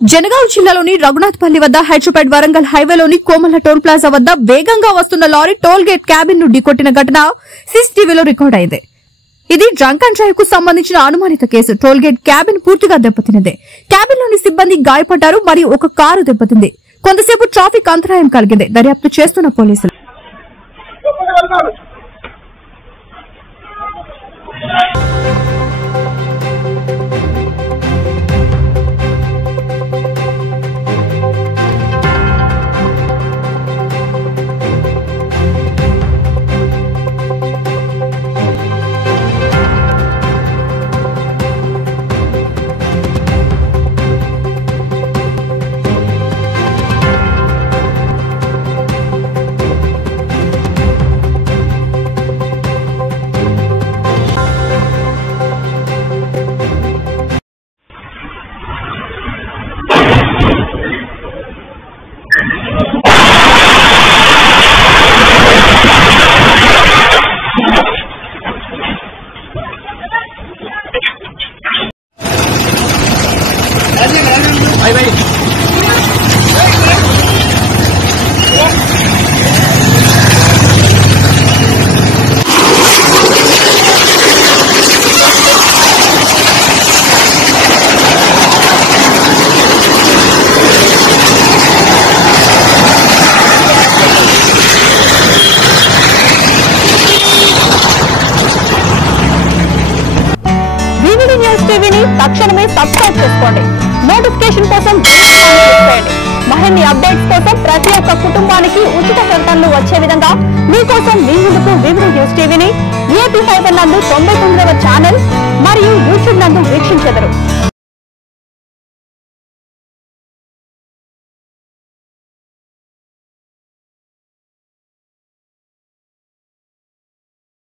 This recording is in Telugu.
జనగాం జిల్లాలోని రఘునాథ్పల్లి వద్ద హైదరాబాద్ వరంగల్ హైవేలోని కోమల టోల్ ప్లాజా వద్ద వేగంగా వస్తున్న లారీ టోల్ గేట్ క్యాబిన్ ను ఢీకొట్టిన ఘటన సీసీటీవీలో రికార్డ్ అయింది. ఇది డ్రంక్ అండ్ డ్రైవ్ కు సంబంధించిన అనుమానిత కేసు. టోల్ గేట్ క్యాబిన్ పూర్తిగా దెబ్బతింది. క్యాబిన్ లోని సిబ్బంది గాయపడ్డారు మరియు ఒక కారు దెబ్బతింది. కొంతసేపు ట్రాఫిక్ అంతరాయం కలిగింది. దర్యాప్తు చేస్తున్న పోలీసులు టీవీని తక్షణమే సబ్స్క్రైబ్ చేసుకోండి. నోటిఫికేషన్ కోసం మరిన్ని అప్డేట్స్ కోసం ప్రతి ఒక్క కుటుంబానికి ఉచిత ప్రకటనలు వచ్చే విధంగా మీకోసం మీ ముందుకు వివిడి న్యూస్ టీవీని VIP5 నందు 99వ ఛానల్ మరియు యూట్యూబ్ నందు వీక్షించెదరు.